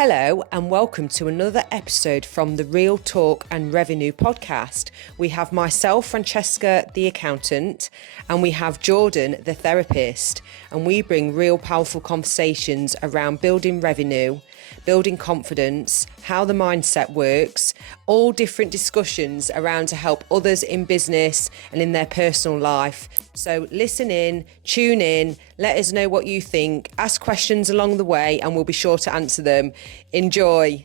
Hello and welcome to another episode from the Real Talk and Revenue podcast. We have myself, Francesca, the accountant, and we have Jordan, the therapist, and we bring real powerful conversations around building revenue, building confidence, how the mindset works, all different discussions around to help others in business and in their personal life. So listen in, tune in, let us know what you think, ask questions along the way and we'll be sure to answer them. Enjoy.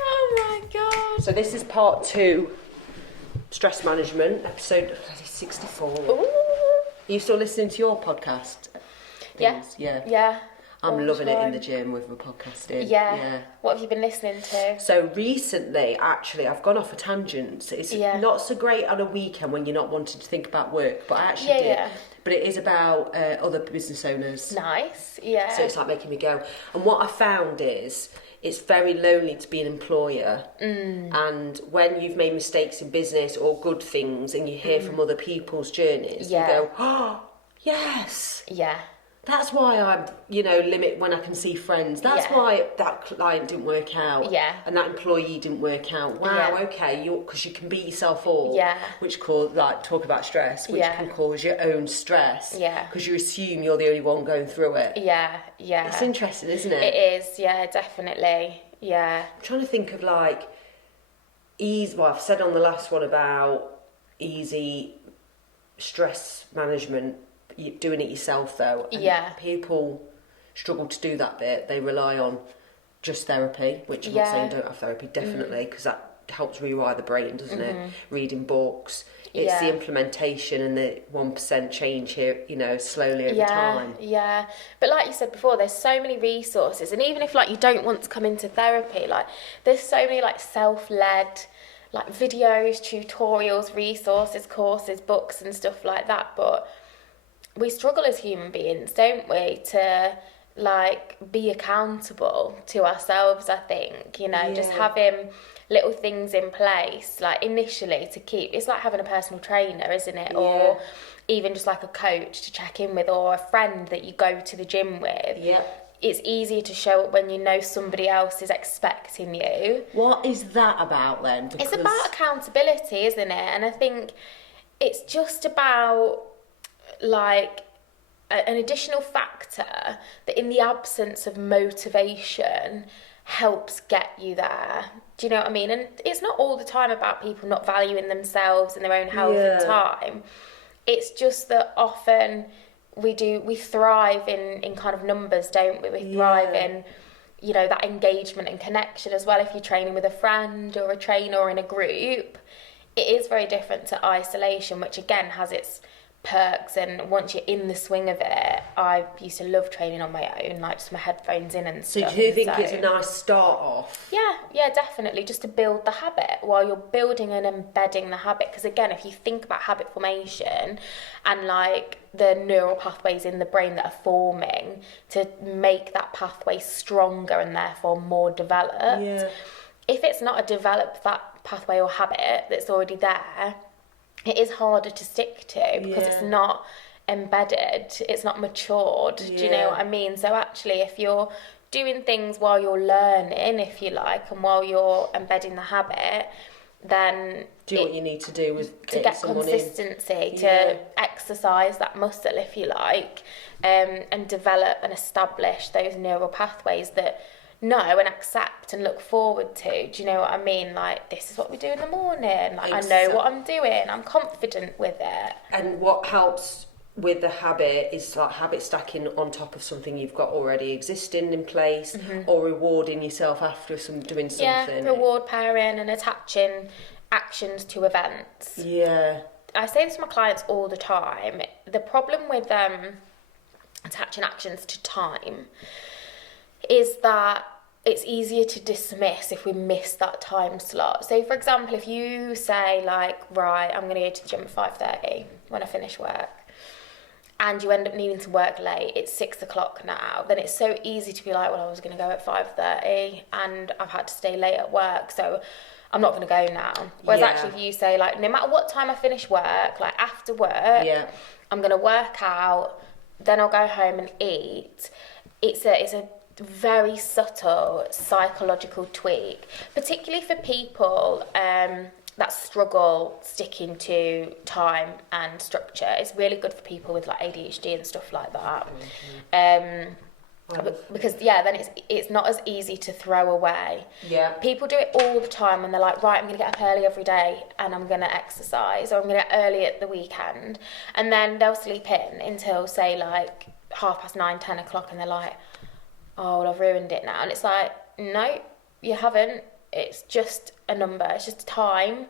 Oh my God. So this is part 2, stress management, episode 64. Ooh. Are you still listening to your podcast? Yes. Yeah. I'm loving it in the gym with the podcasting. Yeah. What have you been listening to? So recently, actually, I've gone off a tangent. It's not so great on a weekend when you're not wanting to think about work, but I actually did. Yeah. But it is about other business owners. Nice, yeah. So it's like making me go. And what I found is it's very lonely to be an employer. And when you've made mistakes in business or good things and you hear from other people's journeys, you go, oh, yes. Yeah. That's why I'm, limit when I can see friends. That's why that client didn't work out. Yeah. And that employee didn't work out. Wow, okay, because you can beat yourself up. Yeah. Which talk about stress, which can cause your own stress. Yeah. Because you assume you're the only one going through it. Yeah. It's interesting, isn't it? It is, yeah, definitely. Yeah. I'm trying to think of ease. Well, I've said on the last one about easy stress management. You're doing it yourself though, and people struggle to do that bit. They rely on just therapy, which I'm not saying don't have therapy, definitely, because that helps rewire the brain, doesn't it? Reading books, it's the implementation and the 1% change here, slowly over time. Yeah, but like you said before, there's so many resources, and even if you don't want to come into therapy, there's so many self-led videos, tutorials, resources, courses, books and stuff like that, but we struggle as human beings, don't we, to be accountable to ourselves, I think, just having little things in place, initially to keep, it's like having a personal trainer, isn't it? Yeah. Or even just a coach to check in with, or a friend that you go to the gym with. Yeah. It's easier to show up when you know somebody else is expecting you. What is that about then? Because it's about accountability, isn't it? And I think it's just about an additional factor that in the absence of motivation helps get you there. Do you know what I mean? And it's not all the time about people not valuing themselves and their own health and time. It's just that often we thrive in kind of numbers, don't we? We thrive in, that engagement and connection as well. If you're training with a friend or a trainer or in a group, it is very different to isolation, which again has its perks, and once you're in the swing of it, I used to love training on my own, just my headphones in and stuff. So do you think it's a nice start off? Yeah, definitely, just to build the habit while you're building and embedding the habit, because again, if you think about habit formation and the neural pathways in the brain that are forming to make that pathway stronger and therefore more developed, if it's not a developed that pathway or habit that's already there, it is harder to stick to because it's not embedded, it's not matured. Do you know what I mean? So actually, if you're doing things while you're learning, if you like, and while you're embedding the habit, then what you need to do is to get consistency, to exercise that muscle, if you like, and develop and establish those neural pathways that know and accept and look forward to. Do you know what I mean? This is what we do in the morning. I know what I'm doing. I'm confident with it. And what helps with the habit is habit stacking on top of something you've got already existing in place, or rewarding yourself after doing something. Yeah, reward pairing and attaching actions to events. Yeah. I say this to my clients all the time. The problem with attaching actions to time is that it's easier to dismiss if we miss that time slot. So, for example, if you say, right, I'm going to go to the gym at 5:30 when I finish work, and you end up needing to work late, it's 6 o'clock now, then it's so easy to be like, well, I was going to go at 5:30 and I've had to stay late at work, so I'm not going to go now. Whereas actually if you say, no matter what time I finish work, after work, I'm going to work out, then I'll go home and eat, it's a very subtle psychological tweak, particularly for people that struggle sticking to time and structure. It's really good for people with like ADHD and stuff like that. Because then it's not as easy to throw away. Yeah. People do it all the time and they're like, right, I'm going to get up early every day and I'm going to exercise, or I'm going to get early at the weekend, and then they'll sleep in until say like 9:30, 10 o'clock, and they're like, oh, well, I've ruined it now. And it's like, no, you haven't. It's just a number. It's just time.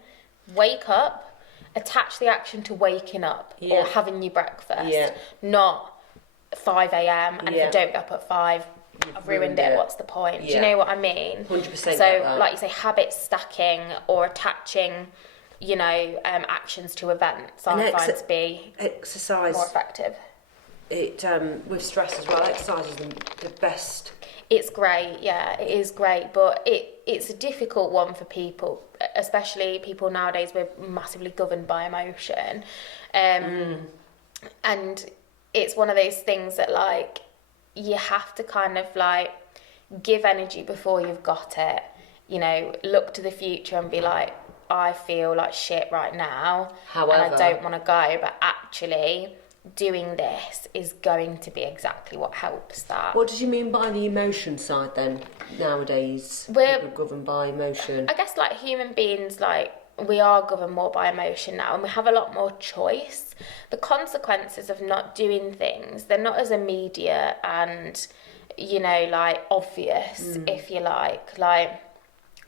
Wake up. Attach the action to waking up or having your breakfast. Not 5 a.m. and if I don't get up at 5, I've ruined it. What's the point? Do you know what I mean? 100%. So, like you say, habit stacking or attaching, actions to events, I find to be exercise more effective. It with stress as well. Exercise is the best. It's great, yeah, it is great, but it's a difficult one for people, especially people nowadays. We're massively governed by emotion, and it's one of those things that like you have to kind of like give energy before you've got it. Look to the future and be like, I feel like shit right now, and I don't want to go, but actually doing this is going to be exactly what helps that. What did you mean by the emotion side then? Nowadays, people are governed by emotion. I guess like human beings, like we are governed more by emotion now, and we have a lot more choice. The consequences of not doing things, they're not as immediate and like obvious, if you like. Like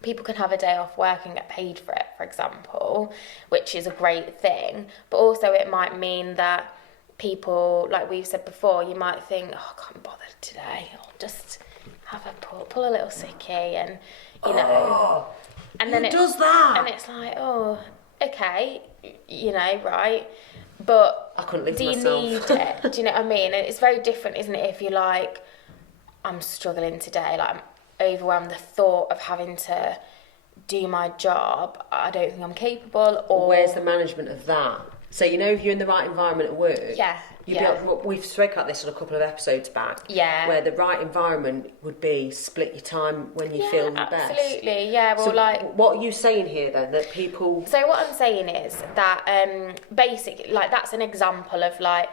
people can have a day off work and get paid for it, for example, which is a great thing, but also it might mean that people, like we've said before, you might think, oh, I can't bother today, I'll just have a pull a little sickie, and and then it does that, and it's like, oh, okay, right, but I couldn't live do you myself. need it? Do you know what I mean? And it's very different, isn't it, if you're like, I'm struggling today, like I'm overwhelmed, the thought of having to do my job, I don't think I'm capable, or where's the management of that? So if you're in the right environment at work, we've spoke about this on a couple of episodes back. Yeah. Where the right environment would be split your time when you feel the best. Absolutely. Yeah. Well, so what are you saying here then? That people. So what I'm saying is that basically, like that's an example of like,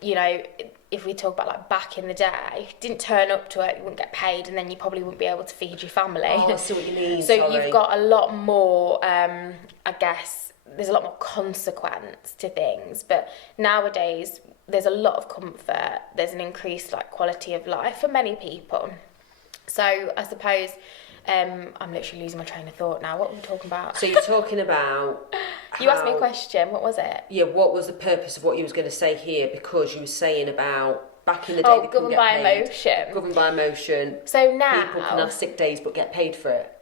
if we talk about like back in the day, if you didn't turn up to it, you wouldn't get paid, and then you probably wouldn't be able to feed your family. Oh, I see what you mean. So you've got a lot more, I guess. There's a lot more consequence to things, but nowadays there's a lot of comfort. There's an increased like quality of life for many people. So I suppose I'm literally losing my train of thought now. What were we talking about? So you're talking about. You asked me a question. What was it? Yeah. What was the purpose of what you was going to say here? Because you were saying about back in the day. Governed by emotion. Governed by emotion. So now people can have sick days but get paid for it.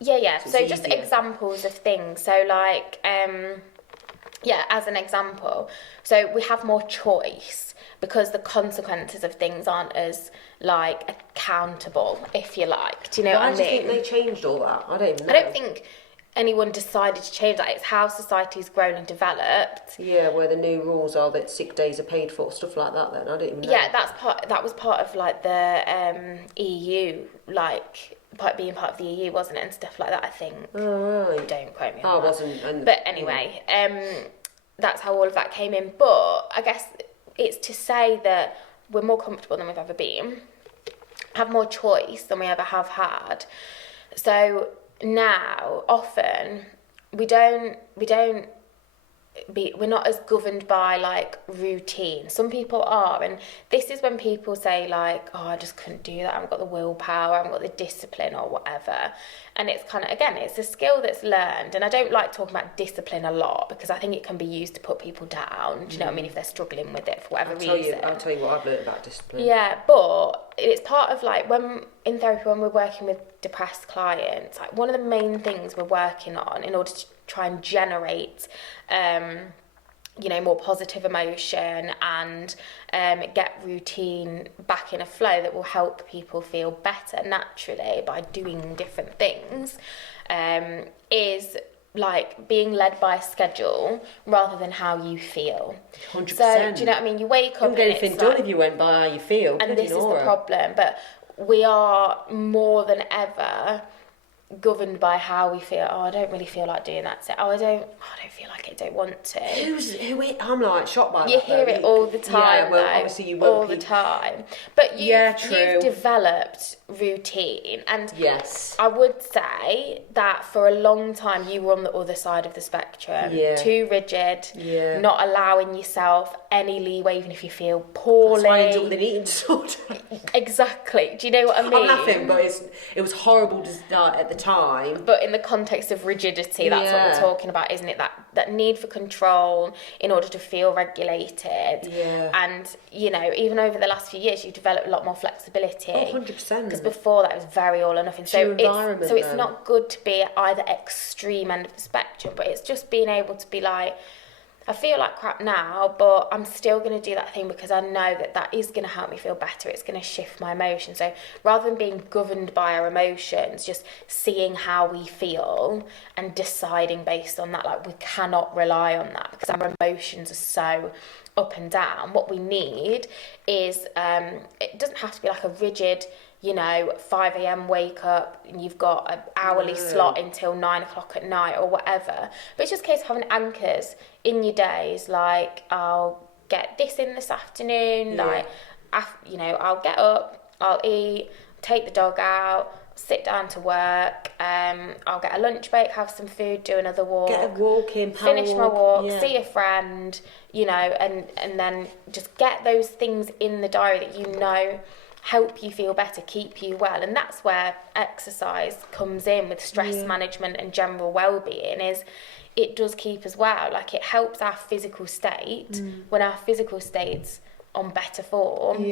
Yeah. So just examples of things. So like, as an example. So we have more choice because the consequences of things aren't as like accountable, if you like. Do you know what I mean? Why do you think they changed all that? I don't even know. I don't think anyone decided to change that. It's how society's grown and developed. Yeah, where the new rules are that sick days are paid for, stuff like that. Then I don't even know. Yeah, that was part of like the EU, like. Being part of the EU, wasn't it, and stuff like that, I think. Oh, right. Don't quote me on that. I wasn't. But anyway, that's how all of that came in. But I guess it's to say that we're more comfortable than we've ever been, have more choice than we ever have had. So now, often, we're not as governed by like routine. Some people are, and this is when people say like, oh, I just couldn't do that, I haven't got the willpower, I haven't got the discipline or whatever. And it's kind of, again, it's a skill that's learned, and I don't like talking about discipline a lot because I think it can be used to put people down. Do you know what I mean? If they're struggling with it for whatever reason. I'll tell you what I've learned about discipline. Yeah, but it's part of like when in therapy, when we're working with depressed clients, like one of the main things we're working on in order to try and generate more positive emotion and get routine back in a flow that will help people feel better naturally by doing different things, is like being led by a schedule rather than how you feel. 100%. So do you know what I mean? You wake up you wouldn't get anything done if you went by how you feel. And this is the problem. But we are more than ever governed by how we feel. Oh, I don't really feel like doing that today. I don't feel like it, don't want to. I'm like shocked by that. You hear it all the time, yeah, well, though. obviously you won't all the time. But you've developed routine, and yes, I would say that for a long time you were on the other side of the spectrum. Too rigid, not allowing yourself any leeway, even if you feel poorly. That's why I ended up with an eating disorder. Exactly. Do you know what I mean? I'm laughing, but it was horrible to start at the time. But in the context of rigidity, that's what we're talking about, isn't it? That need for control in order to feel regulated. Yeah. And, you know, even over the last few years, you've developed a lot more flexibility. 100%. Because before that, it was very all or nothing. So it's not not good to be at either extreme end of the spectrum, but it's just being able to be like, I feel like crap now, but I'm still going to do that thing because I know that is going to help me feel better. It's going to shift my emotions. So rather than being governed by our emotions, just seeing how we feel and deciding based on that, like we cannot rely on that because our emotions are so up and down. What we need is, it doesn't have to be like a rigid, 5 a.m. wake up and you've got an hourly slot until 9 o'clock at night or whatever. But it's just a case of having anchors in your days, like I'll get this in this afternoon, like, I'll get up, I'll eat, take the dog out, sit down to work, I'll get a lunch break, have some food, do another walk. Get a walk in, finish my walk, see a friend, and then just get those things in the diary that help you feel better, keep you well. And that's where exercise comes in with stress management and general well-being, is it does keep us well. Like, it helps our physical state. When our physical state's on better form,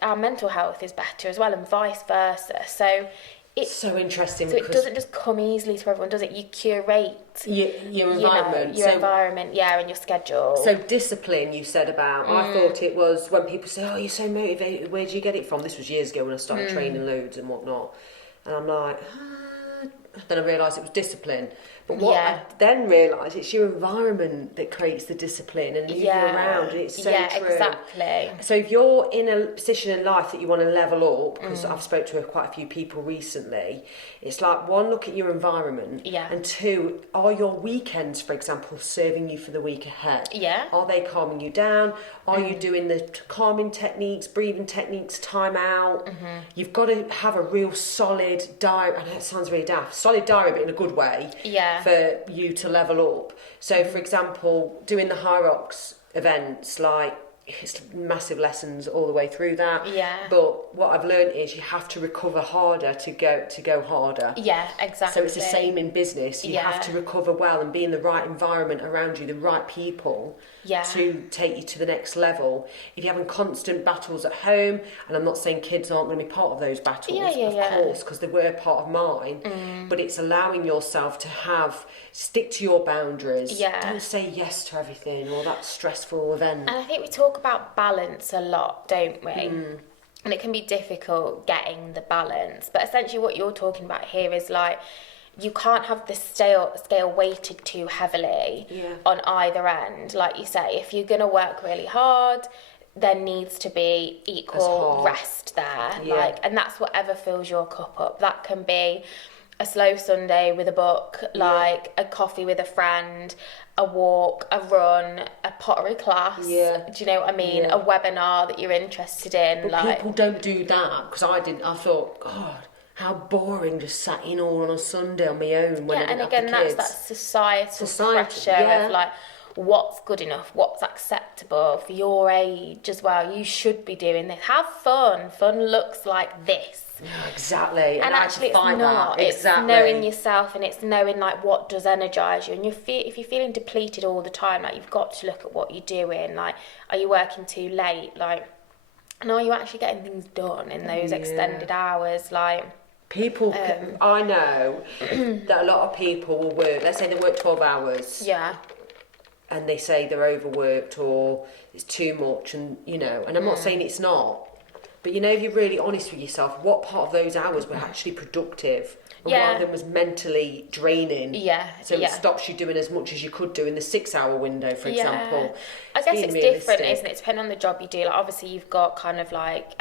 our mental health is better as well, and vice versa. So it's so interesting. So it doesn't just come easily to everyone, does it? You curate your environment, environment, and your schedule. So discipline, you said about. I thought it was when people say, "Oh, you're so motivated. Where do you get it from?" This was years ago when I started training loads and whatnot, and I'm like. Then I realised it was discipline. But what I then realised, it's your environment that creates the discipline and who you're around, and it's so true. Exactly. So if you're in a position in life that you want to level up, because I've spoke to quite a few people recently, it's like, one, look at your environment, and two, are your weekends, for example, serving you for the week ahead? Are they calming you down? Are you doing the calming techniques, breathing techniques, time out? You've got to have a real solid diary. I know it sounds really daft. Solid diary, but in a good way. For you to level up. So, for example, doing the High Rocks events, like, it's massive lessons all the way through that. But what I've learned is you have to recover harder to go harder. Exactly. So it's the same in business. You have to recover well and be in the right environment around you, the right people to take you to the next level. If you're having constant battles at home, and I'm not saying kids aren't going to be part of those battles, of course, because they were part of mine, but it's allowing yourself to stick to your boundaries. Don't say yes to everything or that stressful event. And I think we talk about balance a lot, don't we? And it can be difficult getting the balance. But essentially what you're talking about here is like, you can't have the scale weighted too heavily on either end. Like you say, if you're going to work really hard, there needs to be equal rest there. And that's whatever fills your cup up. That can be a slow Sunday with a book, like a coffee with a friend, a walk, a run, a pottery class. Do you know what I mean? A webinar that you're interested in. But people don't do that, because I didn't. I thought, God, how boring, just sat in all on a Sunday on my own when I didn't have the kids. That's that societal pressure of like, what's good enough, what's acceptable for your age as well. You should be doing this. Have fun. Fun looks like this. Exactly. And actually it's not. It's knowing yourself, and it's knowing like what does energise you. And if you're feeling depleted all the time, like, you've got to look at what you're doing. Like, are you working too late? Like, and are you actually getting things done in those extended hours? Like, people, I know that a lot of people will work, let's say they work 12 hours. And they say they're overworked or it's too much, and and I'm not saying it's not. But if you're really honest with yourself, what part of those hours were actually productive? And what of them was mentally draining? So it stops you doing as much as you could do in the 6-hour window, for example. I guess it's different, isn't it? Depending on the job you do. Like, obviously, you've got kind of like,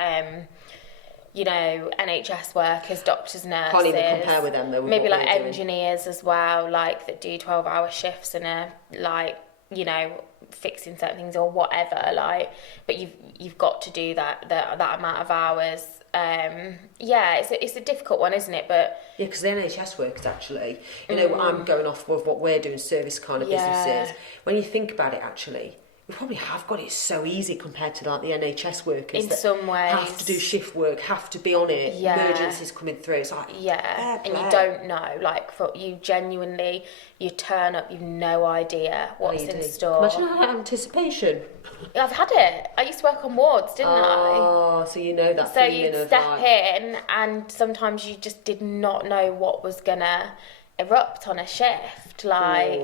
you know, NHS workers, doctors, nurses. Can't even compare with them though. With maybe what like we're doing. engineers as well, like that do 12-hour shifts and are like, you know, fixing certain things or whatever. Like, but you've got to do that amount of hours. Yeah, it's a difficult one, isn't it? But yeah, because the NHS workers actually, you know, I'm going off with what we're doing, service kind of businesses. When you think about it, actually, we probably have got it so easy compared to like the NHS workers. In some ways, have to do shift work, have to be on it. Emergencies coming through. It's like and you don't know. Like, for you genuinely, you turn up, you've no idea what's in store. Imagine that anticipation. I've had it. I used to work on wards, didn't I? Oh, so you know that So feeling you'd of step like... in, and sometimes you just did not know what was gonna erupt on a shift, like,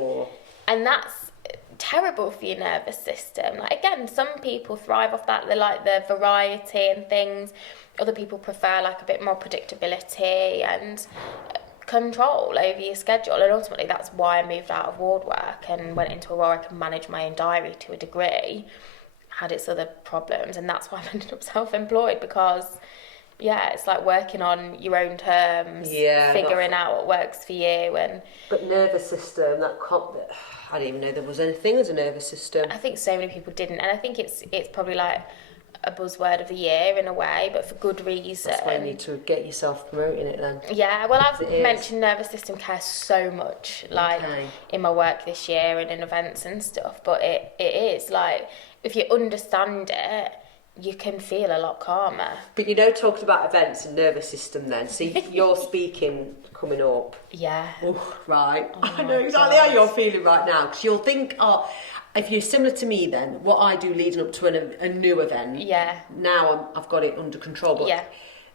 and that's terrible for your nervous system. Like, again, some people thrive off that. They like the variety and things. Other people prefer like a bit more predictability and control over your schedule, and ultimately that's why I moved out of ward work and went into a role where I can manage my own diary to a degree. Had its other problems, and that's why I ended up self-employed, because it's like working on your own terms, figuring out what works for you. And but nervous system, that can't... I didn't even know there was anything as a nervous system. I think so many people didn't, and I think it's probably like a buzzword of the year in a way, but for good reason. That's why you need to get yourself promoting it then. Yeah, well, I've mentioned nervous system care so much, like in my work this year and in events and stuff, but it is like, if you understand it, you can feel a lot calmer. But you know, talking about events and nervous system then, see, you're speaking coming up. Yeah. Oh, right. I know exactly how you're feeling right now, because you'll think, if you're similar to me then, what I do leading up to a new event, now I've got it under control, but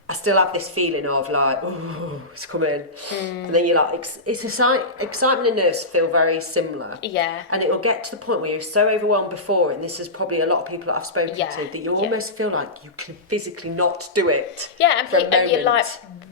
I still have this feeling of like, oh, it's coming. And then you're like, it's excitement and nerves feel very similar. Yeah. And it'll get to the point where you're so overwhelmed before, and this is probably a lot of people that I've spoken to, that you almost feel like you can physically not do it. Yeah, and you're like,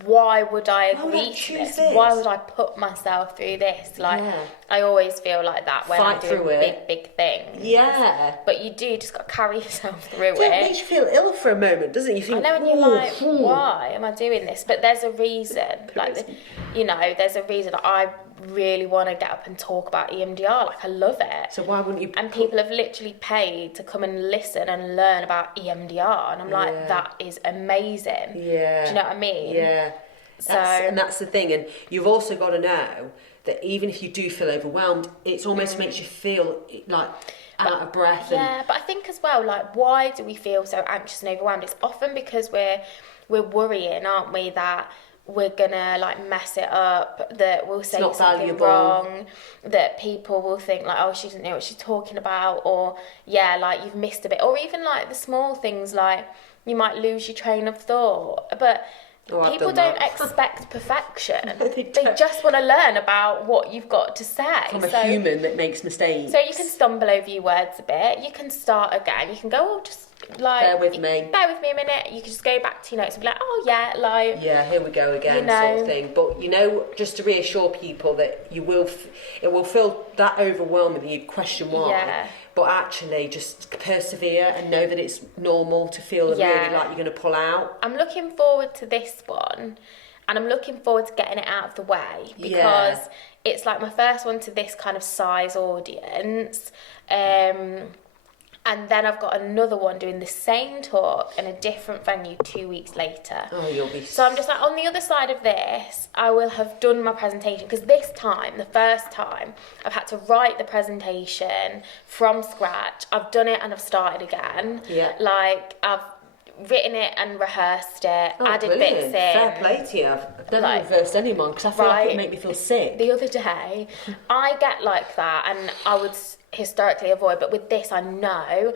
why would I agree to this? Why would I put myself through this? Like, I always feel like that when I'm doing big things. Yeah. But you do just got to carry yourself through it. It makes you feel ill for a moment, doesn't it? You think, I know, and you're like, why am I doing this? But there's a reason. Like, you know, there's a reason. I really want to get up and talk about EMDR. Like, I love it. So why wouldn't you? And people have literally paid to come and listen and learn about EMDR, and I'm like, that is amazing. Yeah. Do you know what I mean? Yeah. That's the thing. And you've also got to know that even if you do feel overwhelmed, it almost makes you feel like out of breath. Yeah, but I think as well, like, why do we feel so anxious and overwhelmed? It's often because we're worrying, aren't we, that we're gonna like mess it up, that we'll say something wrong, that people will think like, oh, she doesn't know what she's talking about, or like you've missed a bit, or even like the small things like you might lose your train of thought. But people don't expect perfection. They just want to learn about what you've got to say. From a human that makes mistakes. So you can stumble over your words a bit. You can start again. You can go, oh, just like... Bear with me a minute. You can just go back to your notes and be like, oh, yeah, like... Yeah, here we go again, sort of thing. But, you know, just to reassure people that it will feel that overwhelming that you question why. Yeah. But actually just persevere and know that it's normal to feel really like you're going to pull out. I'm looking forward to this one, and I'm looking forward to getting it out of the way, because it's like my first one to this kind of size audience. And then I've got another one doing the same talk in a different venue 2 weeks later. Oh, you'll be... So I'm just like, on the other side of this, I will have done my presentation. Because this time, the first time, I've had to write the presentation from scratch. I've done it and I've started again. Yeah. Like, I've written it and rehearsed it, added bits in. Fair play to you. I've never reversed anyone, because I feel like it make me feel sick. The other day, I get like that, and I would historically avoid, but with this I know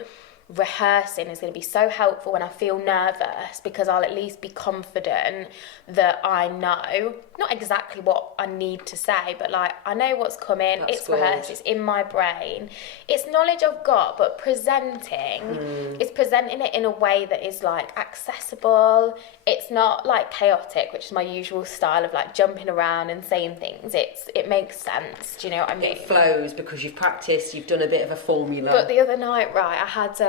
rehearsing is going to be so helpful when I feel nervous, because I'll at least be confident that I know not exactly what I need to say, but like I know what's coming. It's rehearsed, it's in my brain, it's knowledge I've got, but presenting is presenting it in a way that is like accessible. It's not like chaotic, which is my usual style of like jumping around and saying things. It makes sense. Do you know what I mean? It flows because you've practiced, you've done a bit of a formula. But the other night, right, I had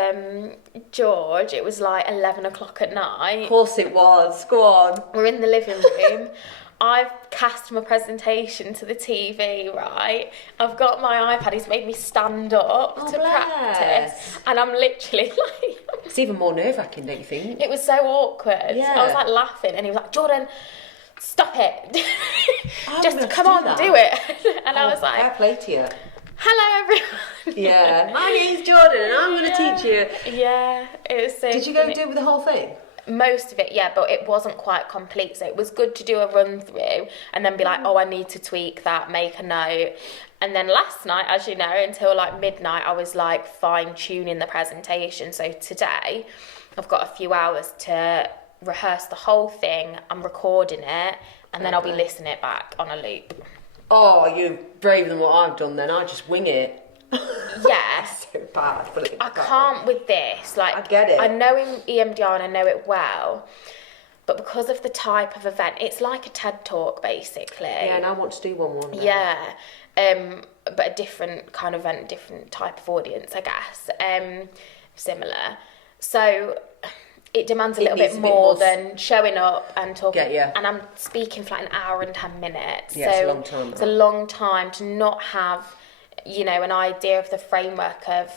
George, it was like 11 o'clock at night. Of course it was. Go on. We're in the living room. I've cast my presentation to the TV, right? I've got my iPad. He's made me stand up to practice. And I'm literally like... It's even more nerve-wracking, don't you think? It was so awkward. Yeah. I was like laughing and he was like, Jordan, stop it. Just come on, that. do it. And I was like... Fair play to you. Hello, everyone. Yeah. My name's Jordan and I'm going to teach you. Yeah, it was so Did you go funny. do with the whole thing? Most of it, yeah, but it wasn't quite complete. So it was good to do a run through and then be like, oh, I need to tweak that, make a note. And then last night, as you know, until like midnight, I was like fine tuning the presentation. So today, I've got a few hours to rehearse the whole thing. I'm recording it and then I'll be listening it back on a loop. Oh, you're braver than what I've done then. I just wing it. Yeah. So bad, but I can't with this. Like, I get it. I know in EMDR and I know it well, but because of the type of event, it's like a TED Talk basically. Yeah, and I want to do one day. Yeah, but a different kind of event, different type of audience, I guess. Similar. So it demands a little bit more than showing up and talking. Get ya. And I'm speaking for like an hour and 10 minutes. Yeah, so it's a long time. It's a long time to not have, you know, an idea of the framework of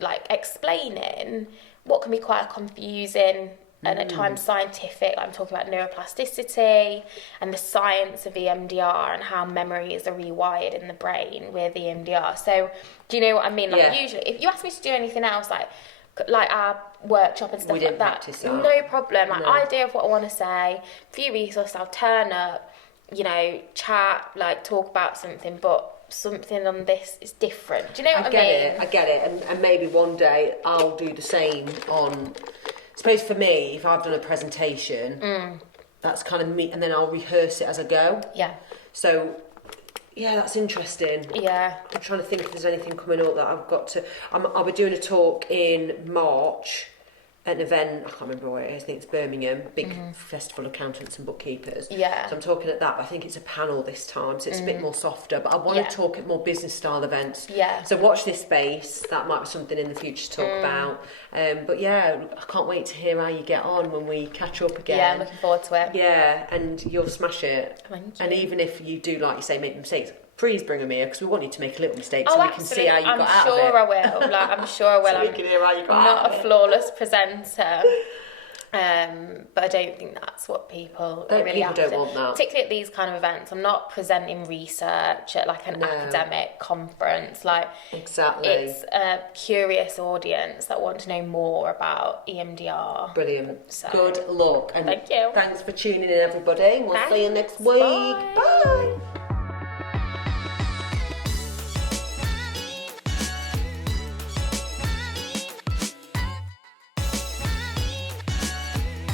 like explaining what can be quite a confusing and at times scientific. I'm talking about neuroplasticity and the science of EMDR and how memories are rewired in the brain with EMDR. So do you know what I mean? Like usually, if you ask me to do anything else, like our workshop and stuff like that, no problem. Like idea of what I want to say, few resources, I'll turn up, you know, chat, like talk about something, but something on this is different. Do you know what I mean? I get it. And maybe one day I'll do the same on... I suppose for me, if I've done a presentation, that's kind of me, and then I'll rehearse it as I go. Yeah. So, yeah, that's interesting. Yeah. I'm trying to think if there's anything coming up that I've got to... I'll be doing a talk in March at an event, I can't remember where it is, I think it's Birmingham, big festival of accountants and bookkeepers. Yeah. So I'm talking at that, but I think it's a panel this time, so it's a bit more softer, but I want to talk at more business style events. Yeah. So watch this space, that might be something in the future to talk about. But yeah, I can't wait to hear how you get on when we catch up again. Yeah, I'm looking forward to it. Yeah, and you'll smash it. Thank you. And even if you do, like you say, make mistakes, please bring them here because we want you to make a little mistake so we can absolutely. see how you got out of it. I'm sure I will. Like, I'm sure I will. So we can hear how you got I'm out not of a it. flawless presenter. But I don't think that's what people are really after. People don't want that. Particularly at these kind of events. I'm not presenting research at like an academic conference. Like, exactly. It's a curious audience that want to know more about EMDR. Brilliant. So, good luck. And thank you. Thanks for tuning in, everybody. We'll see you next week. Bye. Bye.